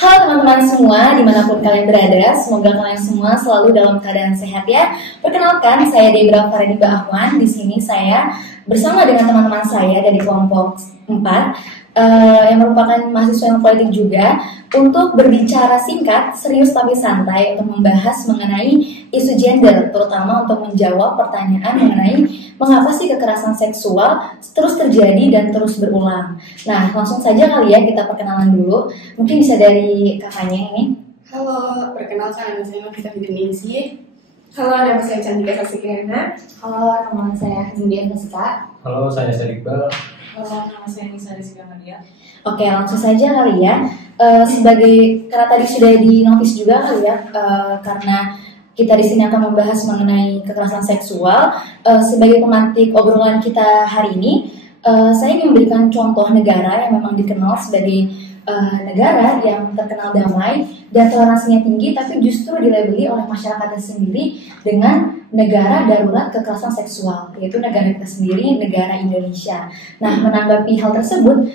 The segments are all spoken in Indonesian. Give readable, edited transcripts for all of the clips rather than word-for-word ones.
Halo teman-teman semua, dimanapun kalian berada, semoga kalian semua selalu dalam keadaan sehat ya. Perkenalkan, saya Debra Farediba Ahwan. Di sini saya bersama dengan teman-teman saya dari kelompok 4 yang merupakan mahasiswa yang politik juga untuk berbicara singkat, serius tapi santai untuk membahas mengenai isu gender, terutama untuk menjawab pertanyaan mengenai mengapa sih kekerasan seksual terus terjadi dan terus berulang. Nah, langsung saja kali ya kita perkenalan dulu. Mungkin bisa dari kakaknya ini. Halo, perkenalkan nama saya Novita Fideningsi. Halo, nama saya Chandika Sasikirana. Halo, nama saya Zindian Nasika. Halo, saya Iqbal. Halo, nama saya Nisa Rizky Amadia. Oke, langsung saja kali ya. Sebagai karena tadi sudah di notice juga kali ya, karena kita di sini akan membahas mengenai kekerasan seksual. Sebagai pemantik obrolan kita hari ini, saya ingin memberikan contoh negara yang memang dikenal sebagai negara yang terkenal damai dan toleransinya tinggi, tapi justru dilabeli oleh masyarakatnya sendiri dengan negara darurat kekerasan seksual, yaitu negara kita sendiri, negara Indonesia. Nah, menanggapi hal tersebut,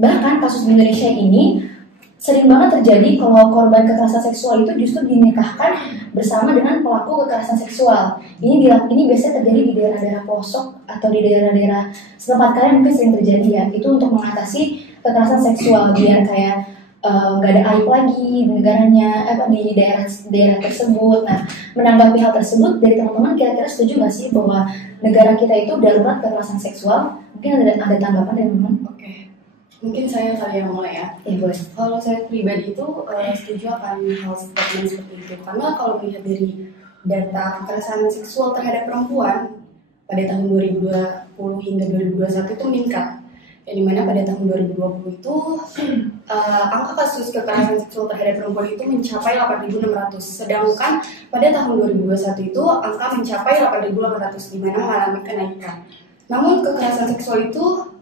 bahkan kasus di Indonesia ini sering banget terjadi kalau korban kekerasan seksual itu justru dinikahkan bersama dengan pelaku kekerasan seksual. Ini biasanya terjadi di daerah-daerah pelosok atau di daerah-daerah setempat kalian mungkin sering terjadi ya. Itu untuk mengatasi kekerasan seksual biar kayak nggak ada aib lagi di negaranya, di daerah tersebut. Nah, menanggapi hal tersebut dari teman-teman, kira-kira setuju nggak sih bahwa negara kita itu darurat kekerasan seksual? Mungkin ada tanggapan dari teman-teman? Oke, mungkin saya kali yang mulai ya. Ya boleh. Kalau saya pribadi itu setuju akan hal seperti itu. Karena kalau melihat dari data kekerasan seksual terhadap perempuan pada tahun 2020 hingga 2021 itu meningkat. Yang dimana pada tahun 2020 itu angka kasus kekerasan seksual terhadap perempuan itu mencapai 8.600, sedangkan pada tahun 2021 itu angka mencapai 8.800, di mana mengalami kenaikan. Namun kekerasan seksual itu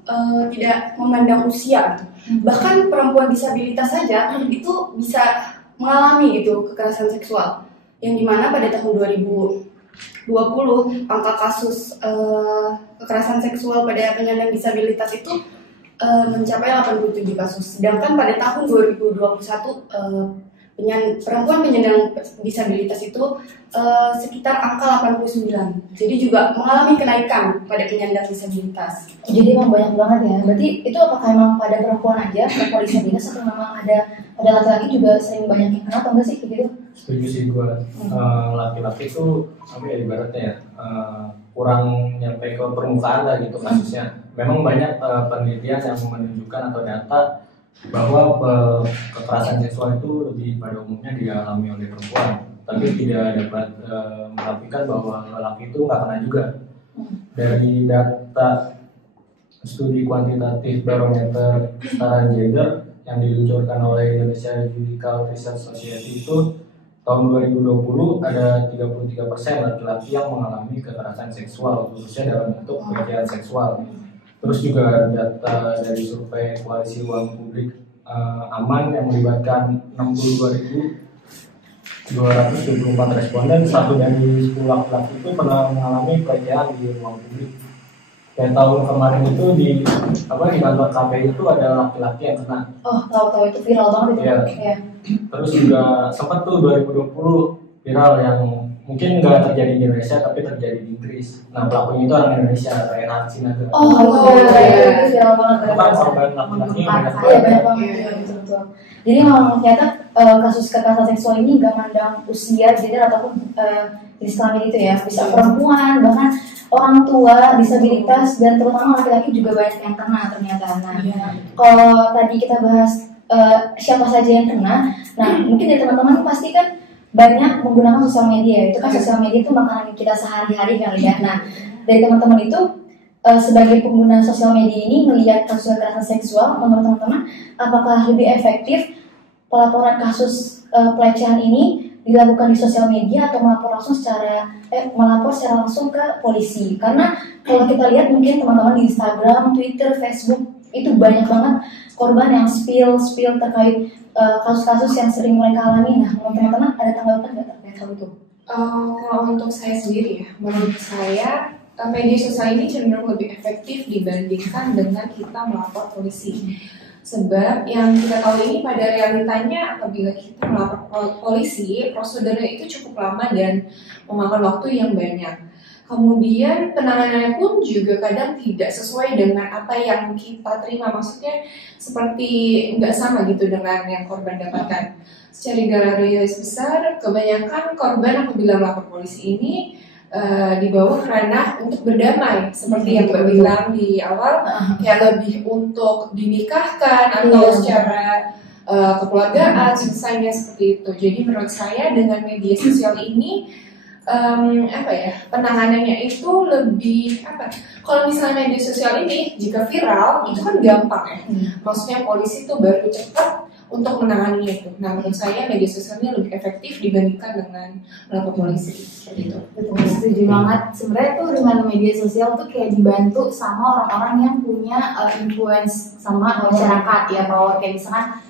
tidak memandang usia, gitu. Bahkan perempuan disabilitas saja itu bisa mengalami gitu kekerasan seksual. Yang dimana pada tahun 2020 angka kasus kekerasan seksual pada penyandang disabilitas itu mencapai 87 kasus. Sedangkan pada tahun 2021 perempuan penyandang disabilitas itu sekitar angka 89. Jadi juga mengalami kenaikan pada penyandang disabilitas. Jadi emang banyak banget ya. Berarti itu apakah emang pada perempuan aja, perempuan disabilitas, atau memang ada laki-laki juga sering banyak yang kena, atau enggak sih kayak gitu? Setuju sih gue. Laki-laki itu ibaratnya ya kurang nyampe ke permukaan lah gitu kasusnya. Memang banyak penelitian yang menunjukkan atau data bahwa kekerasan seksual itu lebih pada umumnya dialami oleh perempuan, tapi tidak dapat menafikan bahwa laki itu nggak kena juga. Dari data studi kuantitatif barometer kesetaraan gender yang diluncurkan oleh Indonesia Judicial Research Society itu tahun 2020 ada 33% laki-laki yang mengalami kekerasan seksual, khususnya dalam bentuk pelecehan seksual. Terus juga data dari survei Koalisi Ruang Publik Aman yang melibatkan 62.224 responden, 1 dari 10 laki-laki itu pernah mengalami pelecehan di ruang publik. Kayak tahun kemarin itu di kantor KPI itu ada laki-laki yang kena. Oh, tahu itu viral banget itu. Ya. Terus juga sempat tuh 2020 viral yang mungkin nggak terjadi di Indonesia tapi terjadi di Inggris. Nah, pelakunya itu orang Indonesia, Reinhard Sinaga. Itu viral banget. Bukan korban laki-laki yang banyak banget. Betul. Jadi memang ternyata kasus kekerasan seksual ini nggak mandang usia, gender ataupun jenis kelamin itu ya. Bisa perempuan, bahkan orang tua, disabilitas, dan terutama laki-laki juga banyak yang kena ternyata. Nah, kalau tadi kita bahas siapa saja yang kena, nah mungkin dari teman-teman pasti kan banyak menggunakan sosial media. Itu kan sosial media itu makanan kita sehari-hari kali ya. Nah, dari teman-teman itu sebagai pengguna sosial media ini melihat kasus kekerasan seksual, menurut teman-teman apakah lebih efektif pelaporan kasus pelecehan ini dilakukan di sosial media atau melapor secara langsung ke polisi? Karena kalau kita lihat mungkin teman-teman di Instagram, Twitter, Facebook itu banyak banget korban yang spill terkait kasus-kasus yang sering mereka alami. Nah, teman-teman ada tanggapan nggak terkait hal itu? Kalau untuk saya sendiri ya, menurut saya media sosial ini cenderung lebih efektif dibandingkan dengan kita melapor polisi. Sebab yang kita tahu ini pada realitanya apabila kita melapor polisi, prosedurnya itu cukup lama dan memakan waktu yang banyak. Kemudian penanganannya pun juga kadang tidak sesuai dengan apa yang kita terima, maksudnya seperti nggak sama gitu dengan yang korban dapatkan. Secara garis besar, kebanyakan korban apabila melapor polisi ini dibawa ke ranah untuk berdamai, seperti yang Mbak bilang di awal, kayak lebih untuk dinikahkan atau secara kekeluargaan, selesainya seperti itu. Jadi menurut saya dengan media sosial ini penanganannya itu lebih kalau misalnya media sosial ini jika viral itu kan gampang ya, maksudnya polisi tuh baru cepat untuk menanganinya itu. Nah menurut saya media sosialnya lebih efektif dibandingkan dengan melapor polisi seperti itu. Betul, setuju banget. Sebenarnya tuh dengan media sosial tuh kayak dibantu sama orang-orang yang punya influence sama masyarakat ya, power, kayak misalkan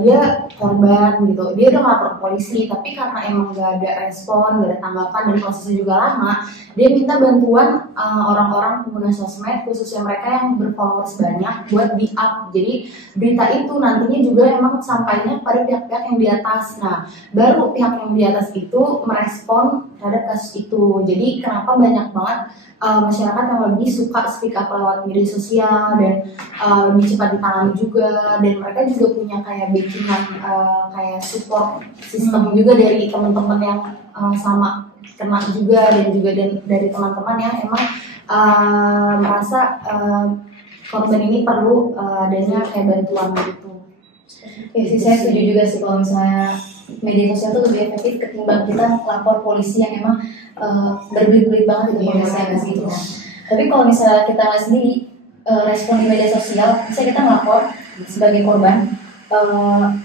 dia korban gitu, dia udah ngelapor polisi, tapi karena emang gak ada respon, gak ada tanggapan, dan prosesnya juga lama, dia minta bantuan orang-orang pengguna sosmed, khususnya mereka yang berfollowers banyak, buat di-up. Jadi berita itu nantinya juga emang sampainya pada pihak-pihak yang di atas. Nah, baru pihak yang di atas itu merespon terhadap kasus itu. Jadi kenapa banyak banget masyarakat yang lebih suka speak up lewat media sosial dan lebih cepat ditangani juga, dan mereka juga punya kayak backingan kayak support sistem juga dari teman-teman yang sama kena juga, dan juga dari teman-teman yang emang merasa korban ini perlu adanya kayak bantuan gitu. Ya sih, saya setuju juga sih kalau misalnya media sosial itu lebih efektif ketimbang kita lapor polisi yang emang berbelit-belit banget gitu prosesnya gitu. Tapi kalau misalnya kita nggak sendiri respon di media sosial, misalnya kita melapor sebagai korban,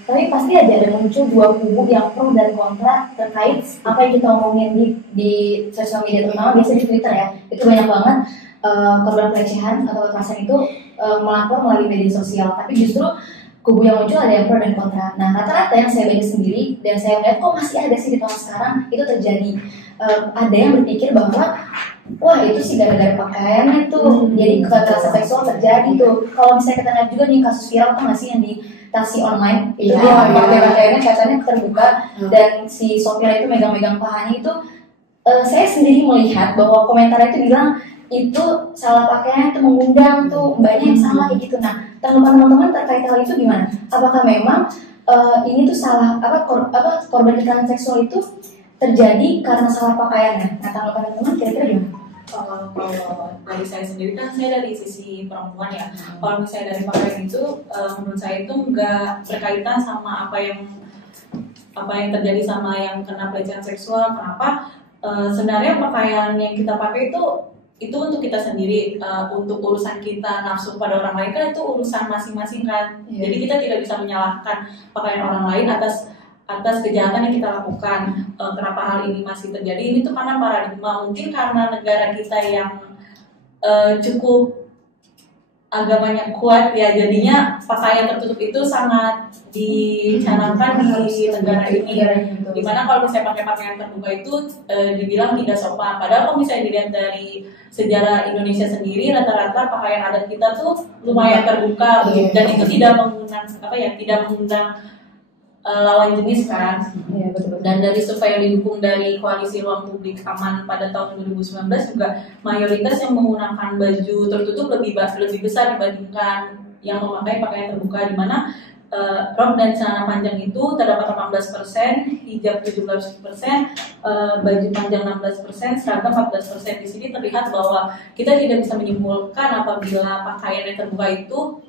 tapi pasti aja ada muncul dua kubu yang pro dan kontra terkait apa yang kita omongin di sosial media, terutama biasanya di Twitter ya. Itu banyak banget korban pelecehan atau kekerasan itu melapor melalui media sosial, tapi justru kubu yang muncul ada yang pro dan kontra. Nah, rata-rata yang saya baca sendiri dan saya melihat kok masih ada sih di tahun sekarang itu terjadi. Ada yang berpikir bahwa wah itu sih gara-gara pakaiannya tuh, jadi kekerasan seksual terjadi tuh. Kalau misalnya kita lihat juga nih kasus viral tuh masih yang di taksi online, itu dia pakai pakaiannya kacanya terbuka dan si sopir itu megang-megang pahanya itu. Saya sendiri melihat bahwa komentar itu bilang itu salah pakaiannya itu mengundang tuh mbaknya yang salah kayak gitu. Nah, tanggapan teman-teman terkait hal itu gimana? Apakah memang ini tuh salah korban kekerasan seksual itu terjadi karena salah pakaiannya? Nah, tanggapan teman kira-kira gimana? Kalau dari saya sendiri kan saya dari sisi perempuan ya. Kalau misalnya dari pakaian itu menurut saya itu nggak berkaitan sama apa yang terjadi sama yang kena pelecehan seksual. Kenapa? Sebenarnya pakaian yang kita pakai itu untuk kita sendiri, untuk urusan kita nafsu pada orang lain kan itu urusan masing-masing kan. Jadi kita tidak bisa menyalahkan pakaian orang lain atas kejahatan yang kita lakukan. Kenapa hal ini masih terjadi? Ini tuh karena paradigma, mungkin karena negara kita yang cukup agamanya kuat ya, jadinya pakaian tertutup itu sangat dicanangkan di negara ini. Dimana kalau misalnya pakai pakaian terbuka itu dibilang tidak sopan. Padahal kalau misalnya dilihat dari sejarah Indonesia sendiri, rata-rata pakaian adat kita tuh lumayan terbuka dan itu tidak mengundang lawan jenis kan. Iya, betul. Dan dari survei yang didukung dari Koalisi Ruang Publik Aman pada tahun 2019 juga mayoritas yang menggunakan baju tertutup lebih besar dibandingkan yang memakai pakaian terbuka, di mana rok dan celana panjang itu terdapat 18%, hijab 17%, baju panjang 16%, seragam 14%. Di sini terlihat bahwa kita tidak bisa menyimpulkan apabila pakaian yang terbuka itu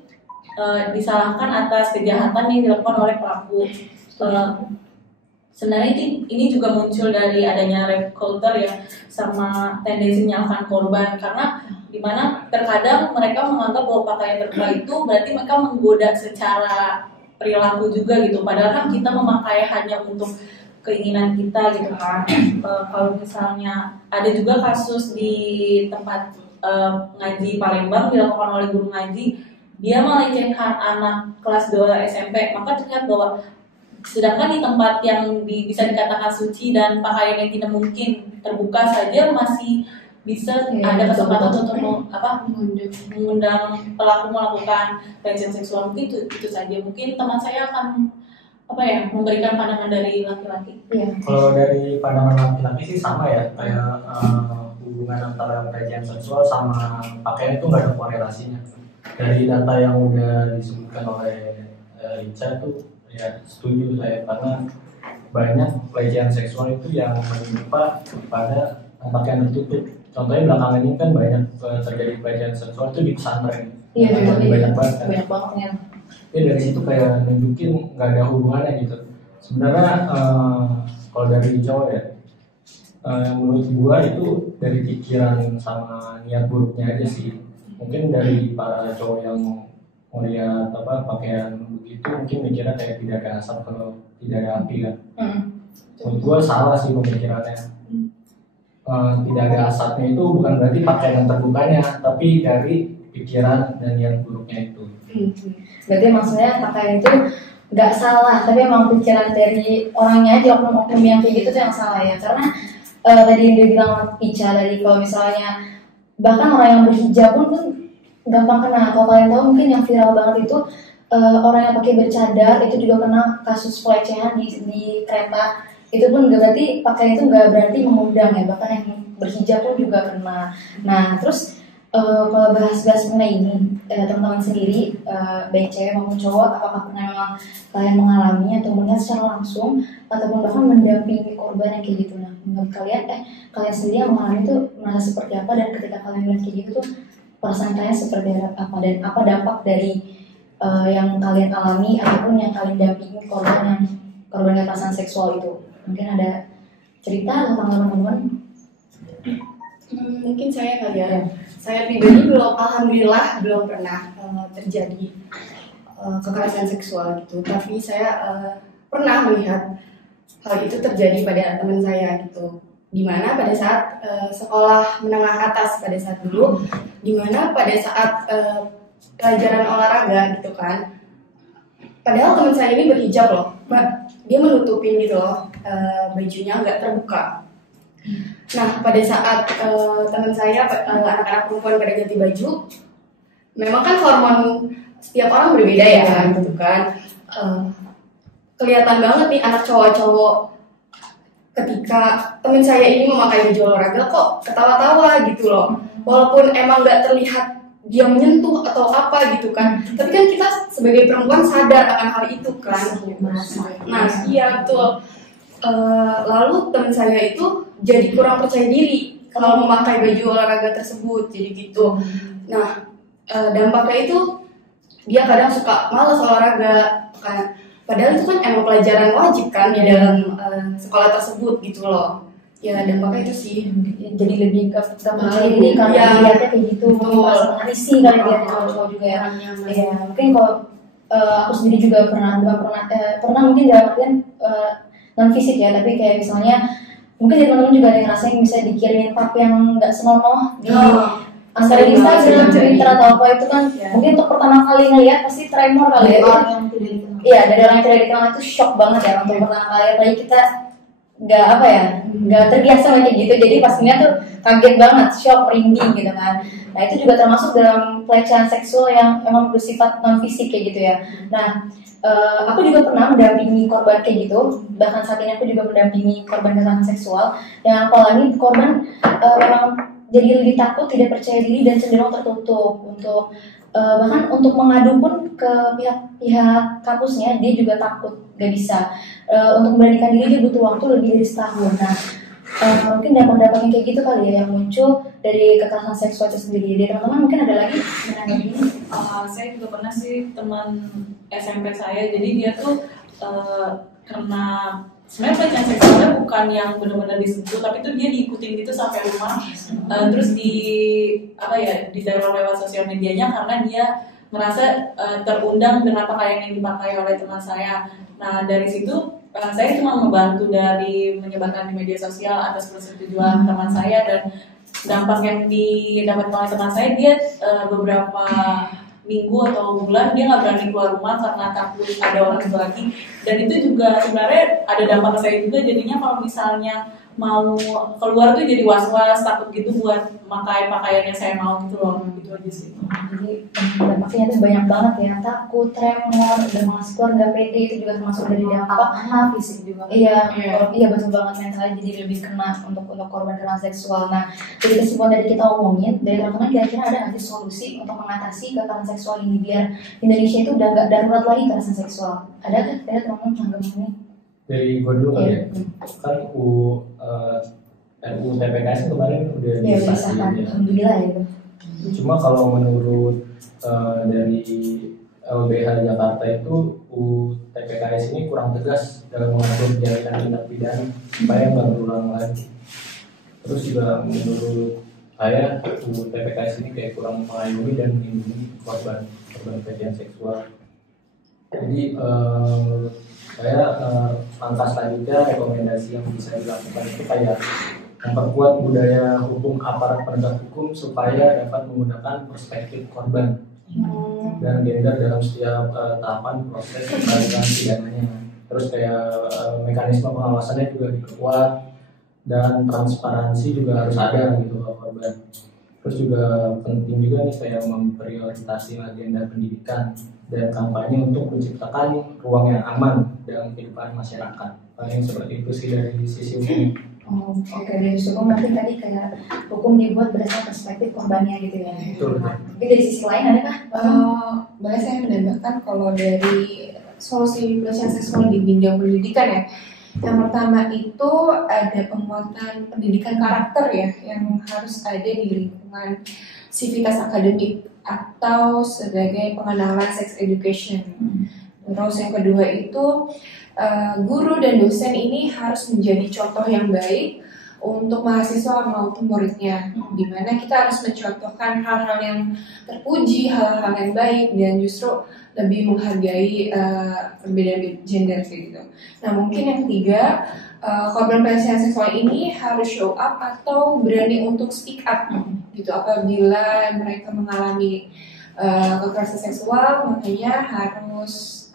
disalahkan atas kejahatan yang dilakukan oleh pelaku. Sebenarnya ini juga muncul dari adanya rape culture ya, sama tendensi menyalahkan korban, karena dimana terkadang mereka menganggap bahwa pakaian terbuka itu berarti mereka menggoda secara perilaku juga gitu, padahal kan kita memakai hanya untuk keinginan kita gitu kan. Kalau misalnya ada juga kasus di tempat ngaji Palembang dilakukan oleh guru ngaji, dia melecehkan anak kelas 2 SMP, maka terlihat bahwa sedangkan di tempat yang bisa dikatakan suci dan pakaian yang tidak mungkin terbuka saja masih bisa Iya, ada betul, kesempatan betul. untuk mengundang pelaku melakukan pelecehan seksual. Mungkin itu saja. Mungkin teman saya akan memberikan pandangan dari laki-laki. Iya. Kalau dari pandangan laki-laki sih sama ya, kayak hubungan antara pelecehan seksual sama pakaian itu nggak ada korelasinya. Dari data yang udah disebutkan oleh Ica tuh ya setuju saya, karena banyak pelecehan seksual itu yang menimpa pada pakaian tertutup. Contohnya belakangan ini kan banyak terjadi pelecehan seksual itu di pesantren. Iya, Banyak banget kan. Banyak banget ya. Ya dari situ kayak nunjukin nggak ada hubungannya gitu. Sebenarnya kalau dari cowok ya, menurut gua itu dari pikiran sama niat buruknya aja sih. Mungkin dari para cowok yang melihat pakaian begitu mungkin mikirnya kayak tidak ada asap kalau tidak ada api kan. Menurut gua salah sih pemikirannya. Tidak ada asapnya itu bukan berarti pakaian yang terbukanya, tapi dari pikiran dan niat buruknya itu. Berarti maksudnya pakaian itu nggak salah, tapi emang pikiran dari orangnya aja, oknum-oknum yang kayak gitu tuh yang salah ya. Karena tadi yang dia bilang Ica dari kalau misalnya bahkan orang yang berhijab pun gampang kena. Kalau kalian tahu mungkin yang viral banget itu orang yang pakai bercadar itu juga kena kasus pelecehan di kereta. Itu pun nggak berarti pakaian itu nggak berarti mengundang ya, bahkan yang berhijab pun juga kena. Nah terus kalau bahas-bahas mengenai ini, teman-teman sendiri, baik cewek maupun cowok, apakah pernah memang kalian mengalami atau melihat secara langsung ataupun bahkan mendampingi korban yang kayak gitu? Nah, menurut kalian, kalian sendiri yang mengalami itu merasa seperti apa, dan ketika kalian melihat kayak gitu tuh perasaan kalian seperti apa, dan apa dampak dari yang kalian alami ataupun yang kalian dampingi korban kekerasan seksual itu? Mungkin ada cerita tentang teman-teman? Mungkin saya kali ya. Saya pribadi alhamdulillah belum pernah terjadi kekerasan seksual gitu. Tapi saya pernah melihat hal itu terjadi pada teman saya gitu. Dimana pada saat sekolah menengah atas pada saat dulu, dimana pada saat pelajaran olahraga gitu kan. Padahal teman saya ini berhijab loh, dia menutupin gitu loh, bajunya nggak terbuka. Nah, pada saat teman saya, anak-anak perempuan pada ganti baju, memang kan hormon setiap orang berbeda ya, gitu kan. Kelihatan banget nih anak cowok-cowok ketika teman saya ini memakai baju olahraga kok ketawa-tawa gitu loh. Walaupun emang nggak terlihat dia menyentuh atau apa gitu kan, tapi kan kita sebagai perempuan sadar akan hal itu kan. Nah, iya betul. Lalu teman saya itu jadi kurang percaya diri kalau memakai baju olahraga tersebut, jadi gitu. Nah, dampaknya itu dia kadang suka malas olahraga kan. Padahal itu kan emang pelajaran wajib kan di dalam sekolah tersebut gitu loh. Ya dampaknya itu sih. Jadi lebih ke percaya diri karena dilihatnya kayak gitu, risih kali dia cowok juga ya. Iya, mungkin kalau aku sendiri juga pernah mungkin dalam artian non fisik ya, tapi kayak misalnya mungkin dari teman-teman juga ada yang ngerasain bisa dikirimin pap yang nggak senonoh di antara Instagram, Twitter atau apa itu kan mungkin untuk pertama kali ngeliat pasti tremor kali ya. Iya, dari orang yang tidak dikenal itu shock banget ya untuk pertama kali, apalagi kita nggak terbiasa kayak gitu, jadi pas ngeliat tuh kaget banget, shock, merinding gitu kan. Nah itu juga termasuk dalam pelecehan seksual yang emang bersifat non fisik kayak gitu ya. Nah aku juga pernah mendampingi korban kayak gitu, bahkan saat ini aku juga mendampingi korban kekerasan seksual yang apalagi korban memang jadi lebih takut, tidak percaya diri dan cenderung tertutup untuk bahkan untuk mengadu pun ke pihak kampusnya dia juga takut, gak bisa untuk memberanikan diri dia butuh waktu lebih dari setahun. Nah mungkin dampak-dampaknya kayak gitu kali ya yang muncul dari kekerasan seksual itu sendiri. Dari teman-teman mungkin ada lagi menanggapi ini? Saya juga pernah sih teman SMP saya, jadi dia tuh karena sebenarnya pelecehan seksualnya bukan yang benar-benar disentuh, tapi tuh dia diikutin gitu sampai rumah, terus diteror lewat sosial medianya karena dia merasa terundang dengan pakaian yang dipakai oleh teman saya. Nah dari situ saya cuma membantu dari menyebarkan di media sosial atas persetujuan teman saya, dan dampak yang didapatkan oleh teman saya, dia beberapa minggu atau bulan dia nggak berani keluar rumah karena takut ada orang itu lagi. Dan itu juga sebenarnya ada dampak ke saya juga, jadinya kalau misalnya mau keluar tuh jadi was-was, takut gitu buat pakai pakaian yang saya mau gitu loh, gitu aja sih. Jadi dampaknya itu banyak banget ya, takut, tremor, udah malas keluar, nggak pede, itu juga termasuk dari dampak. Karena fisik juga. Iya, iya betul banget, mentalnya jadi lebih kena untuk korban kekerasan seksual. Nah, jadi kesimpulan dari kita omongin, dari teman-teman kira-kira ada nggak sih solusi untuk mengatasi kekerasan seksual ini biar Indonesia itu udah nggak darurat lagi kekerasan seksual? Ada kan? Ada teman-teman tanggapannya? Dari gue dulu kali ya, kan RUU TPKS kemarin udah disahkan, ya. Alhamdulillah ya. Cuma kalau menurut dari LBH Jakarta itu UU TPKS ini kurang tegas dalam mengatur jaringan tindak pidana supaya nggak berulang lagi. Terus juga menurut saya UU TPKS ini kayak kurang mengayomi dan melindungi korban pelecehan seksual. Jadi saya langkah selanjutnya rekomendasi yang bisa dilakukan itu kayak memperkuat budaya hukum aparat penegak hukum supaya dapat menggunakan perspektif korban dan gender dalam setiap tahapan proses pembalikan pidananya. Terus kayak mekanisme pengawasannya juga diperkuat dan transparansi juga harus ada gitu ke korban. Terus juga penting juga nih kayak memprioritaskan agenda pendidikan dan kampanye untuk menciptakan ruang yang aman dalam kehidupan masyarakat. Paling seperti itu sih dari sisi hukum. Oke, dari sisi hukum berarti tadi kayak hukum dibuat berdasarkan perspektif korbannya gitu ya. Betul. Tapi dari sisi lain ada kah? Boleh saya menambahkan kalau dari solusi pelecehan seksual di bidang pendidikan ya. Yang pertama itu ada penguatan pendidikan karakter ya yang harus ada di lingkungan sivitas akademik atau sebagai pengenalan sex education. Terus yang kedua itu guru dan dosen ini harus menjadi contoh yang baik untuk mahasiswa maupun muridnya, di mana kita harus mencontohkan hal-hal yang terpuji, hal-hal yang baik dan justru lebih menghargai perbedaan gender kayak gitu. Nah mungkin yang ketiga, korban pelecehan seksual ini harus show up atau berani untuk speak up gitu apabila mereka mengalami kekerasan seksual, makanya harus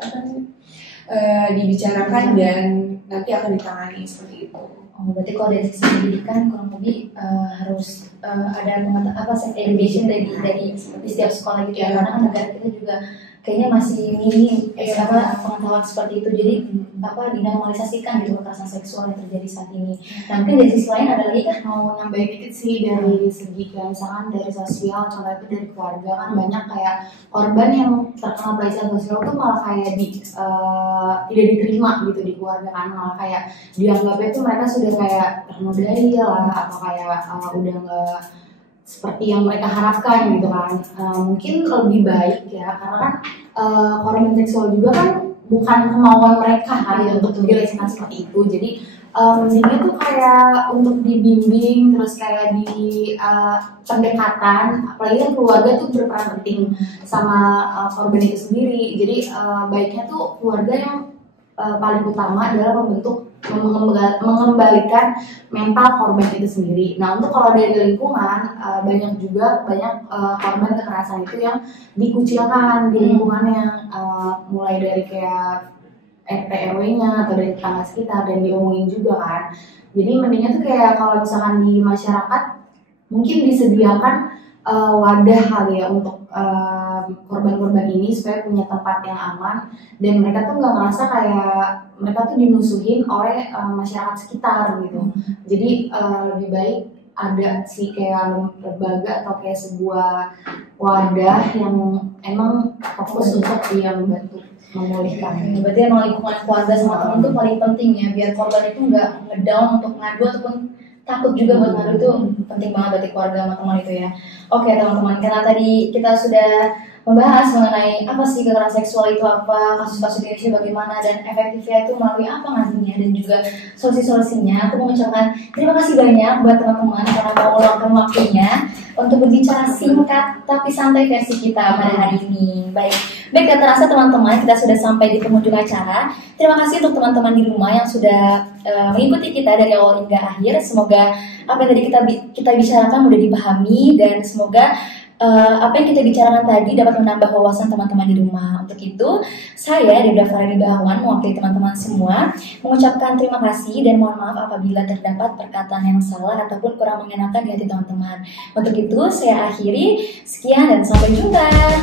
dibicarakan dan nanti akan ditangani seperti itu. Oh, berarti kalau dari sisi pendidikan kurang lebih harus ada sex education dari di setiap sekolah gitu ya, karena kan negara kita juga kayaknya masih minim pengetahuan seperti itu, jadi dinormalisasikan gitu kekerasan seksual yang terjadi saat ini. Nah mungkin dari sisi lain ada lagi kan mau nambahin dikit sih dari segi kayak misalkan dari sosial, contoh itu dari keluarga kan banyak kayak korban yang terkena pelecehan sosial tuh malah kayak tidak diterima gitu di keluarga kan, malah kayak dianggapnya tuh mereka sudah kayak ternodai lah atau kayak udah nggak seperti yang mereka harapkan gitu kan. Mungkin lebih baik ya karena kan korban seksual juga kan bukan kemauan mereka kan untuk dilecehkan seperti itu. Jadi mendingnya tuh kayak untuk dibimbing, terus kayak di pendekatan, apalagi kan keluarga tuh berperan penting sama korban itu sendiri. Jadi baiknya tuh keluarga yang paling utama adalah mengembalikan mental korban itu sendiri. Nah untuk kalau dari lingkungan banyak korban kekerasan itu yang dikucilkan di lingkungannya, mulai dari kayak RT RW-nya atau dari tetangga sekitar dan diomongin juga kan. Jadi mendingnya tuh kayak kalau misalkan di masyarakat mungkin disediakan wadah kali ya untuk korban-korban ini supaya punya tempat yang aman dan mereka tuh nggak ngerasa kayak mereka tuh dimusuhin oleh masyarakat sekitar gitu. Jadi lebih baik ada sih kayak lembaga atau kayak sebuah wadah yang emang fokus untuk dia membantu memulihkan. Berarti emang lingkungan keluarga sama teman tuh paling penting ya, biar korban itu nggak ngedown untuk ngadu ataupun takut juga buat ngadu, itu penting banget berarti keluarga sama teman itu ya. Oke teman-teman, karena tadi kita sudah membahas mengenai apa sih kekerasan seksual itu apa, kasus-kasus di Indonesia bagaimana, dan efektifnya itu melalui apa nantinya, dan juga solusi-solusinya. Aku mengucapkan terima kasih banyak buat teman-teman karena mau meluangkan waktunya untuk berbicara singkat tapi santai versi kita pada hari ini. Baik, gak terasa teman-teman, kita sudah sampai di penghujung acara. Terima kasih untuk teman-teman di rumah yang sudah mengikuti kita dari awal hingga akhir. Semoga apa yang tadi kita bicarakan mudah dipahami dan semoga apa yang kita bicarakan tadi dapat menambah wawasan teman-teman di rumah. Untuk itu, saya Debda Faradi Bahwan mewakili teman-teman semua mengucapkan terima kasih dan mohon maaf apabila terdapat perkataan yang salah ataupun kurang mengenakan di hati teman-teman. Untuk itu, saya akhiri. Sekian dan sampai jumpa.